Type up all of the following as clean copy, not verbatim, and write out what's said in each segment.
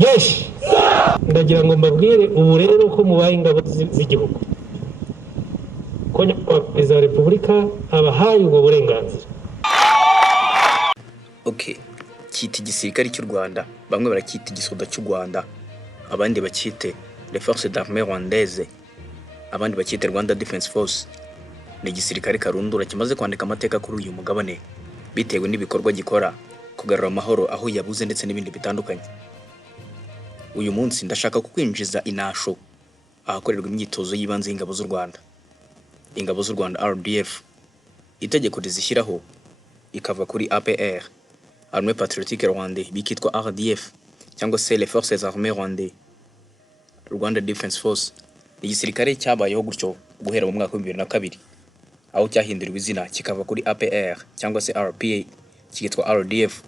Yeshi ndagira ngo mbabwire ubu rero ko mubaye ingabo z'igihugu ko nyakubahwa perezida wa repubulika abahaye ubwo burenganzira. Cyita igisirikare cy'u Rwanda, bamwe baracyita igisoda cy'u Rwanda, abandi bacyite les forces d'armée rwandaises, abandi bacyite Rwanda Defense Force. Ni igisirikare karundura kimaze kwandika amateka kuri uyu mugabane bitewe n'ibikorwa gikora kugarura amahoro aho yabuze ndetse n'ibindi bitandukanye. Uyu munsi ndashaka kukwinjiza inasho ahakorerwa imyitozo y'ibanze y'ingabo z'u Rwanda. Ingabo z'u Rwanda RDF, itegeko rizishyiraho ikava kuri APR, Armée Patriotique Rwandais, bikitwa RDF cyangwa se les forces armées rwandais, Rwanda Defense Force. Igisirikare cyabayeho gutyo guhera mu mwaka wa 2002 aho cyahinduriwe izina kikava kuri APR cyangwa se RPA kikitwa RDF.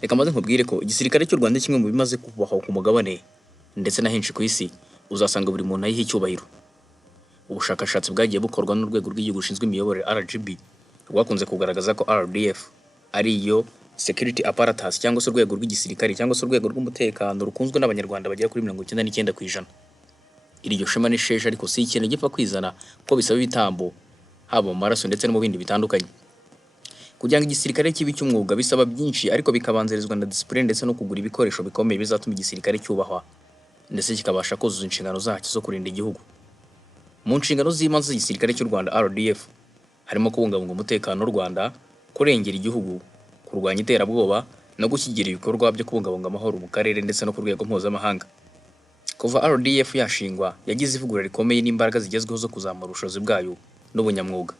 Reka maze nkubwire ko igisirikare cy'u Rwanda kimwe mu bimaze kubaho ku mugabane ndetse na henshi ku isi, uzasanga buri muntu ayiha icyubahiro. Ubushakashatsi bwagiye bukorwa n'urwego rw'igihugu rushinzwe imiyoborere RGB rwakunze kugaragaza ko RDF ari iyo security apparatus cyangwa se urwego rw'igisirikare cyangwa se urwego rw'umutekano rukunzwe n'abanyarwanda bagera kuri 99%. Iryo shema ni shesha, ariko si ikintu gipfa kwizana ko bisaba ibitambo haba mu maraso ndetse no mu bindi bitandukanye. Kugira ngo igisirikare kibe cy'umwuga bisaba byinshi, ariko bikabanzirizwa na discipline ndetse no kugura ibikoresho bikomeye bizatuma igisirikare cyubahwa ndetse kikabasha kuzuza inshingano zacyo zo kurinda igihugu. Mu nshingano z'ibanze z'igisirikare cy'u Rwanda RDF harimo kubungabunga umutekano w'u Rwanda, kurengera igihugu, kurwanya iterabwoba no gushyigikira ibikorwa byo kubungabunga amahoro mu karere ndetse no ku rwego mpuzamahanga. Kuva RDF yashingwa yagize ivugurura rikomeye n'imbaraga zigezweho zo kuzamura ubushobozi bwayo n'ubunyamwuga.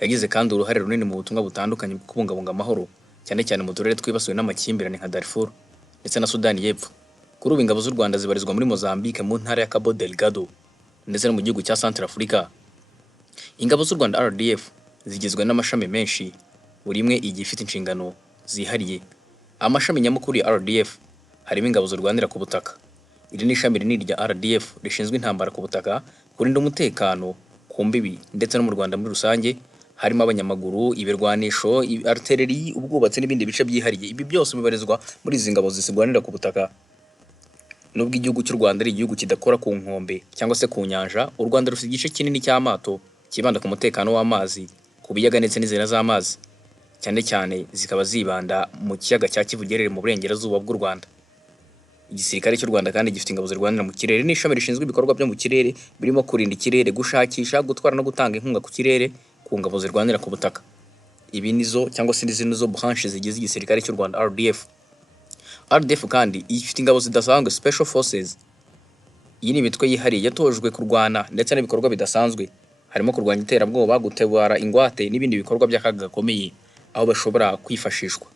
Yagize kandi uruhare runini mu butumwa butandukanye bwo kubungabunga amahoro, cyane cyane mu turere twibasiwe n'amakimbirane nka Darfur ndetse na Sudani y'Epfo. Kuri ubu ingabo z'u Rwanda zibarizwa muri Mozambique mu ntara ya Cabo Delgado ndetse no mu gihugu cya Central Africa. Ingabo z'u Rwanda RDF zigizwe n'amashami menshi, buri imwe igiye ifite inshingano zihariye. Amashami nyamukuru ya RDF harimo ingabo z'urwanira ku butaka. Iri ni ishami rinini rya RDF rishinzwe intambara ku butaka, kurinda umutekano ku mbibi ndetse no mu Rwanda muri rusange. Harimo abanyamaguru, ibirwanisho, artillery, ubwubatsi n'ibindi bice byihariye. Ibi byose bibarizwa muri izi ngabo zirwanira ku butaka. Nubwo igihugu cy'u Rwanda ari igihugu kidakora ku nkombe cyangwa se ku nyanja, u Rwanda rufite igice kinini cy'amato kibanda ku mutekano w'amazi, ku biyaga ndetse n'inzira z'amazi, cyane cyane zikaba zibanda mu kiyaga cya Kivu giherereye mu burengerazuba bw'u Rwanda. Igisirikare cy'u Rwanda kandi gifite ingabo zirwanira mu kirere n'ishami rishinzwe ibikorwa byo mu kirere birimo kurinda ikirere, gushakisha, gutwara no gutanga inkunga ku kirere ku ngabo zirwanira ku butaka. Ibi nizo cyangwa se n'izindi zo branche zigize igisirikare cy'u Rwanda RDF. RDF kandi ifite ingabo zidasanzwe, Special Forces. Iyi ni imitwe yihariye yatojwe kurwana ndetse n'ibikorwa bidasanzwe, harimo kurwanya iterabwoba, gutabara ingwate n'ibindi bikorwa by'akaga gakomeye aho bashobora kwifashishwa.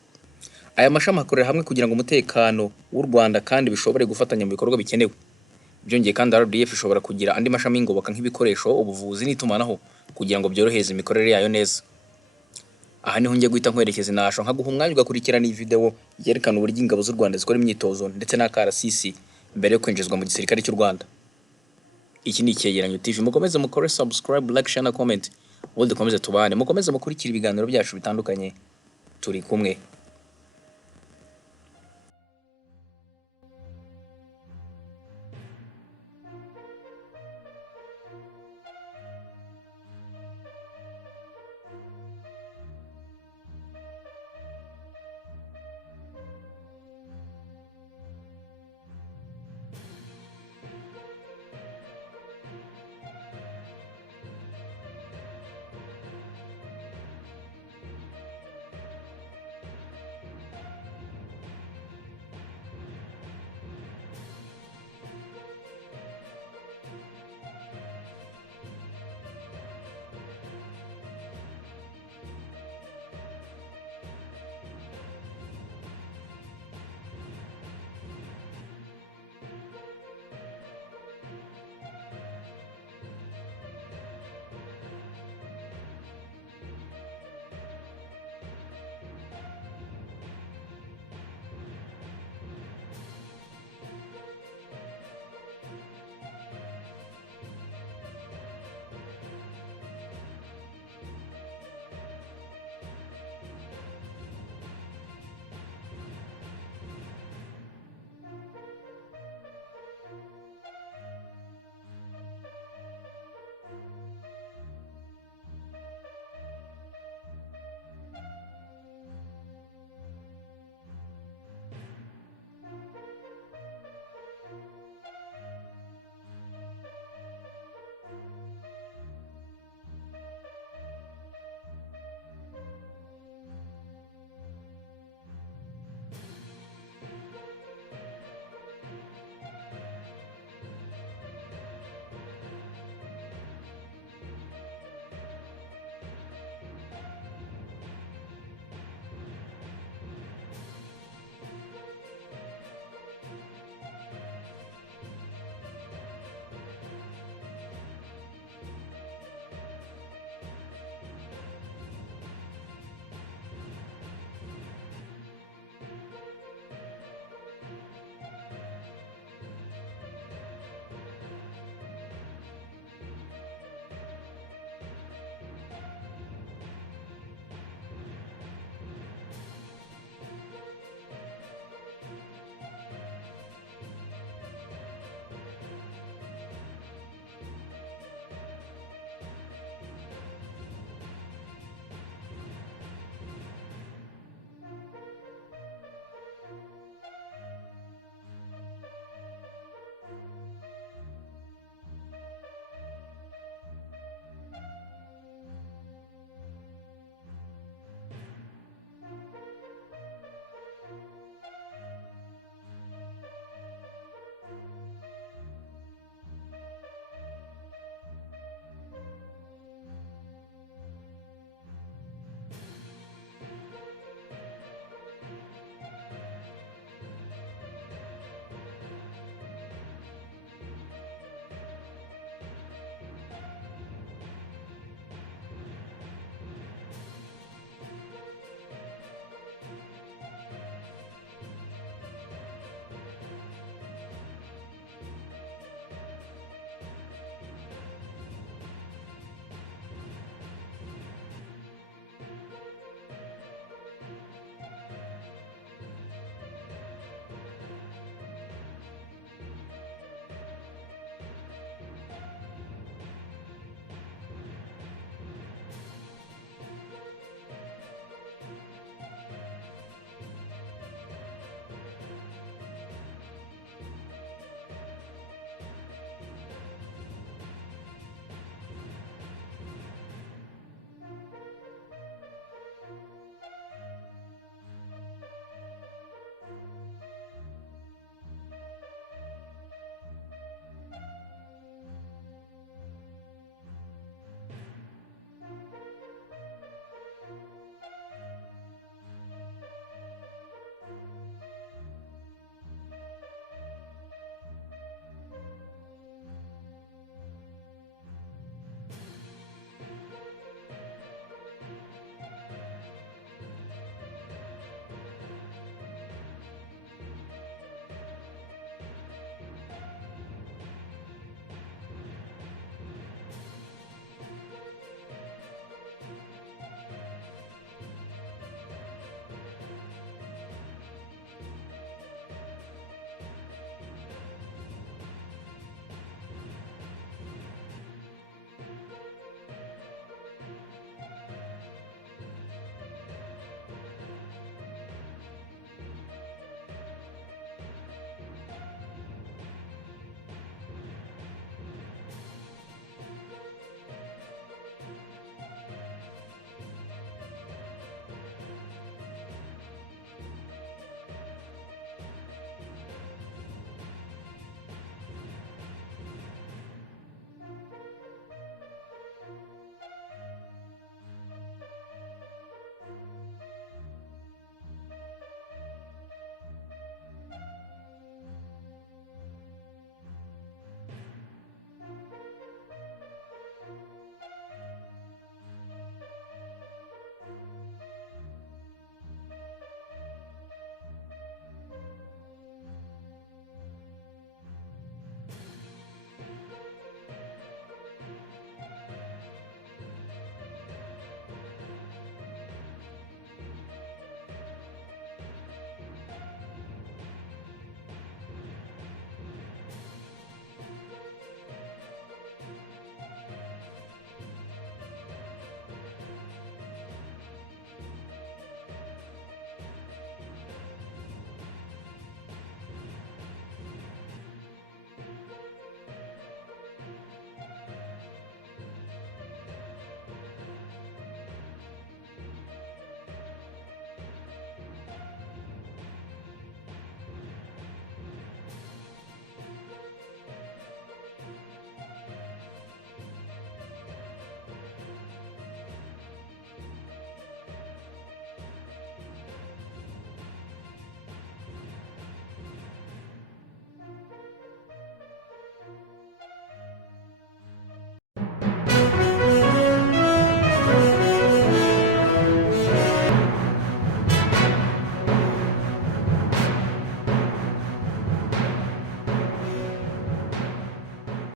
Aya mashami akorera hamwe kugira ngo umutekano w'u Rwanda kandi bishobore gufatanya mu bikorwa bikenewe. Byongeye kandi RDF ishobora kugira andi mashami y'ingoboka nk'ibikoresho, ubuvuzi n'itumanaho kugira ngo byoroheze imikorere yayo neza. Aha niho ngiye guhita nkwerekeza inasho nkaguha umwanya ugakurikirana iyi video yerekana uburyo ingabo z'u Rwanda zikora imyitozo ndetse n'akarasisi mbere yo kwinjizwa mu gisirikare cy'u Rwanda. Iki ni Icyegeranyo TV, mukomeze mukore subscribe, like, share na comment, ubundi dukomeze tubane, mukomeze mukurikira ibiganiro byacu bitandukanye, turi kumwe.